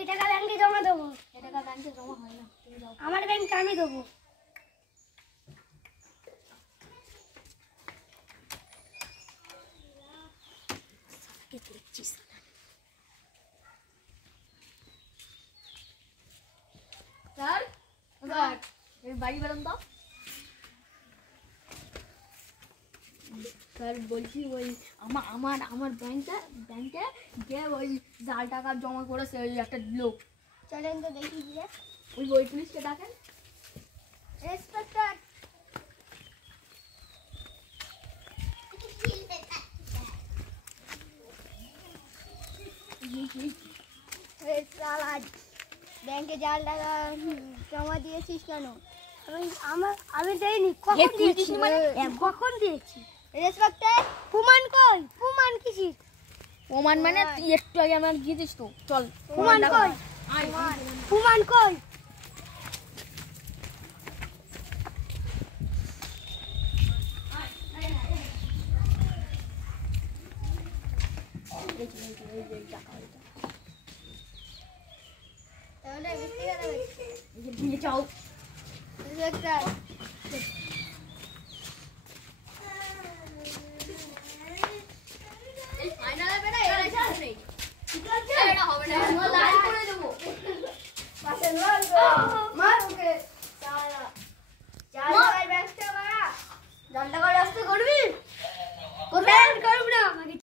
এই টাকা ব্যাংকে জমা দেবো। এই টাকা ব্যাংকে জমা হয় না, তুমি যাও। আমার ব্যাংকে আমি দেবো। স্যার স্যার এই বাড়ি বেরোন তো। স্যার বলছি ওই আমার ব্যাংকে যে ওই জাল টাকা জমা করেছে ওই একটা লোক। চলেন তো দেখি গিয়ে। ওই পুলিশকে ডাকেন। ইন্সপেক্টর ব্যাংকে জাল টাকা জমা দিয়েছিস কেন? আমি দেইনি। কখন দিয়েছিস? কখন দিয়েছি? ইন্সপেক্টর প্রমাণ কই? প্রমাণ কিসির? প্রমাণ মানে তুই একটু আগে আমার গিয়েছিস তো। চল প্রমাণ কই? প্রমাণ কই? নিয়ে যাও। ইন্সপেক্টর এই ফাইনালে বেটা এরা চান্স নেই। ঠিক আছে এটা হবে না, আমরা লাইন করে দেব। পাশে লাল মার ওকে চালা চালা ব্যস্ত করা জাল টাকা রাস্তা করবি।